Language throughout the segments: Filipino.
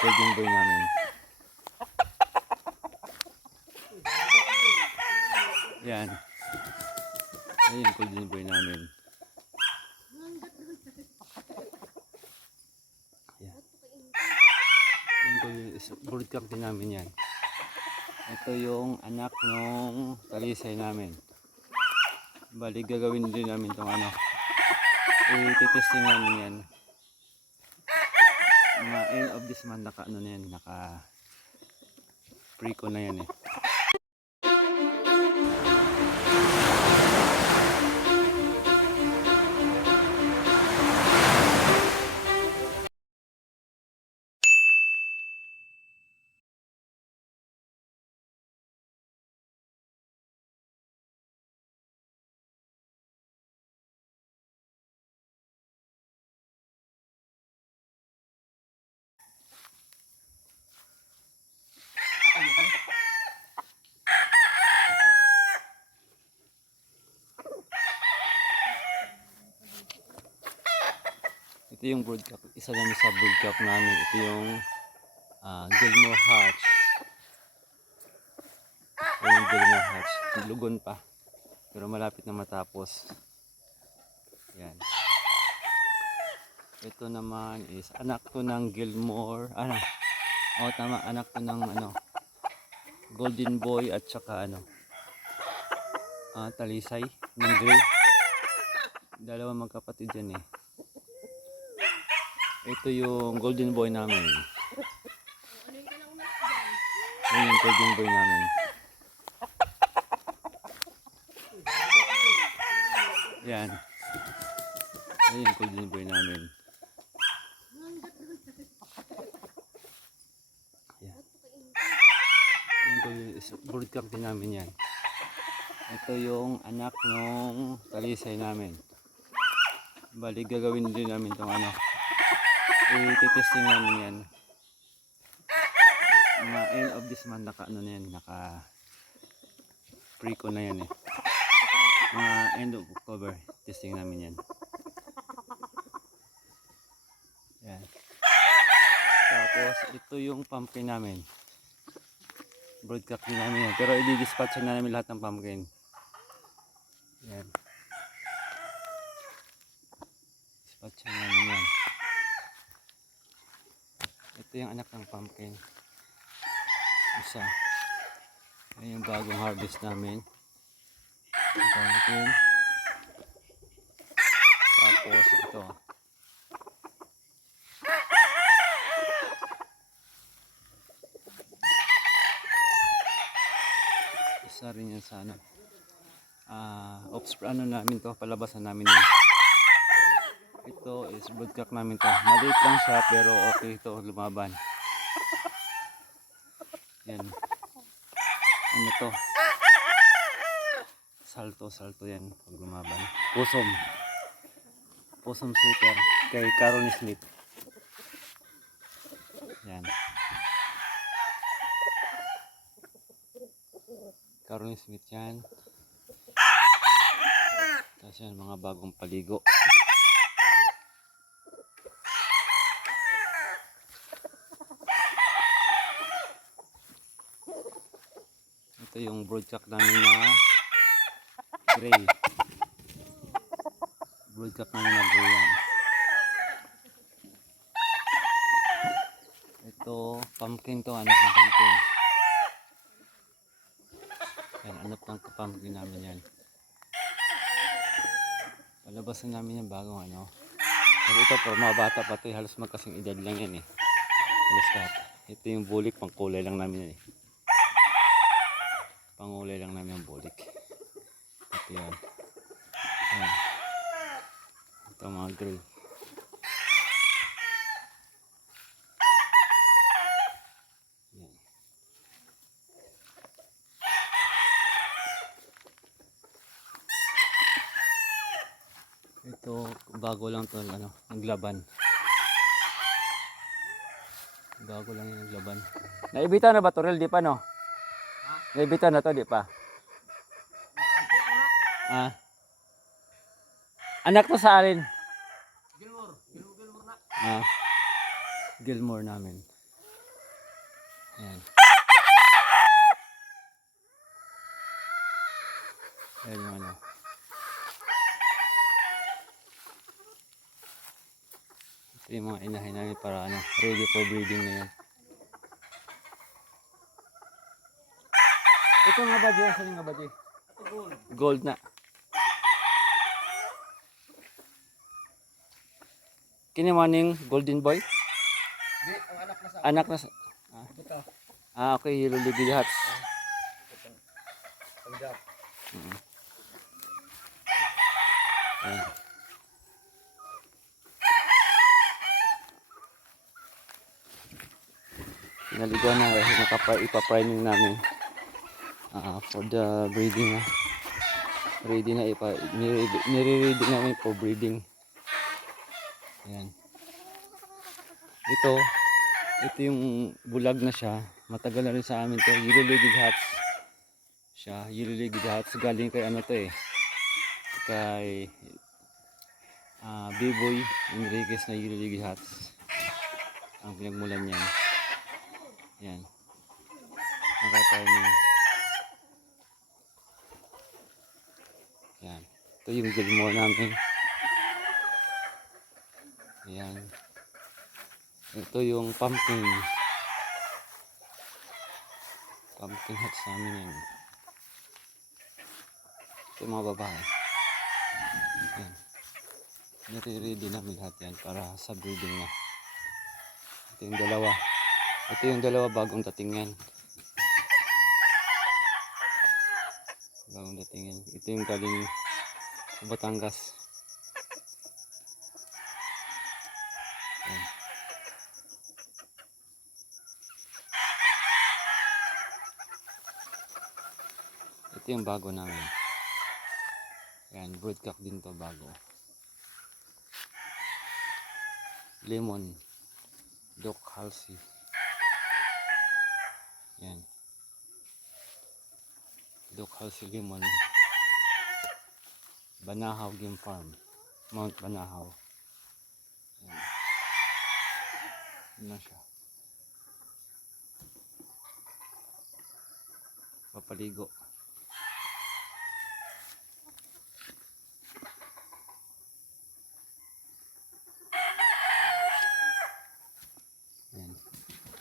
golden boy namin. Yan. Ayun yung golden boy namin. Yan. Yung broodcock din namin yan. Ito yung anak ng talisay namin. Bali gagawin din namin itong ano. I-testing namin yan. Mga end of this month naka ano na yan. Naka pre-ko na yan eh. Ito yung broodcock, isa namin sa broodcock namin. Ito yung Gilmore Hatch. Ito yung Gilmore Hatch. Lugon pa. Pero malapit na matapos. Yan. Ito naman is anak to ng Gilmore. Tama, anak to ng Golden Boy at saka talisay ng gray. Dalawang magkapatid yan eh. Ito yung golden boy namin. Ito yung golden boy namin. Yan. Ito yung golden boy namin. Yan. Yung broodcock din namin yan. Ito yung anak ng talisay namin. Bali gagawin din namin itong i-testing namin yan. Mga end of this month naka na yan. Naka pre-ko na yan eh. Mga end of October testing namin yan. Yan. Tapos ito yung pumpkin namin. Broodcock din namin yan. Pero i-dispatch na namin lahat ng pumpkin. Yan. Dispatch na namin yan. Ito yung anak ng pumpkin. Isa. Ayan yung bagong harvest namin. Pumpkin. Tapos ito. Isa rin yan sa namin to. Palabasan namin yan. Ito is broodcock namin to. Maliit lang siya pero okay ito lumaban. Yan. Ano to? Salto yan pag lumaban. Possum seeker kay Caroline Smith. Yan. Caroline Smith yan. Tapos yan mga bagong paligo. Ito yung broodcock namin na gray. Broodcock namin na gray yan. Ito pumpkin to, anak ng pumpkin. Yan, anak ng pumpkin namin yan. Palabasan namin yung bagong Pero ito po, mga bata pa ito, halos magkasing edad lang yan eh. Halos lahat. Ito yung bulik, pangkulay lang namin yan eh. Pangulay lang namin ang bulik. Ito yan. Yan. Ito mga gray. Yan. Ito bago lang to naglaban. Bago lang yung naglaban. Naibita na ba to, Rel? Di pa no? Naibita na to, di pa? Anak to sa alin? Gilmore na. Gilmore namin. Ayan. Ayan yung ano. Ito yung mga inahin namin para ano, ready for breeding na yan. Ito nga ba dyan? Saan nga ba dyan? Gold na. Kini maning golden boy? Di, ang anak na sa Anak na sa... ito. Okay, Yellow Lady Hats. Panjab. Ayan. Pinaliguan na kasi ipa-priming namin for the breeding na. Ready na nire-ready namin for breeding. Ayan. Ito yung bulag na siya. Matagal na rin sa amin to. Yellow Lady Hats. Siya, Yellow Lady Hats. Galing kay ano to eh. Kay B-Boy Enriquez na Yellow Lady Hats. Ang pinagmulan niyan. Yan. Naka-timing. Yan. Ito yung gilmore namin. Ayan. Ito yung pumpkin. Pumpkin hats namin yan. Ito yung mga babae. Yan. Nire-ready namin lahat yan para sa breeding na. Ito yung dalawa. Ito yung dalawa bagong dating yan. Bagong dating yan. Ito yung galing sa Batangas. Yan. Ito yung bago namin. Yan, broodcock din to bago. Lemon. Doc Halsey. Yan. Doc Halsey Lemon. Banahaw Game Farm. Mount Banahaw. Yan. Yan na siya. Papaligo. Yan.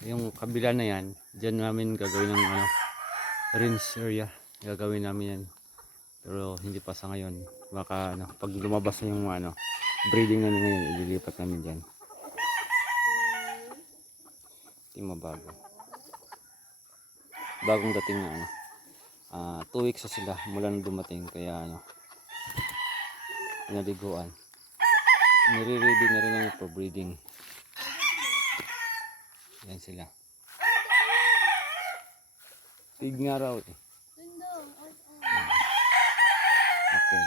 Yung kabila na yan, dyan namin gagawin ng ano, rinse area. Gagawin namin yan. Pero hindi pa sa ngayon. Baka ano, pag lumabas na yung ano, breeding namin ngayon, ililipat namin dyan. Ito yung mabago. Bagong dating na ano. 2 weeks na sila mula nung dumating. Kaya ano, pinaliguan. Nire-ready na rin namin for breeding. Yan sila. Tig nga raw eh. Okay.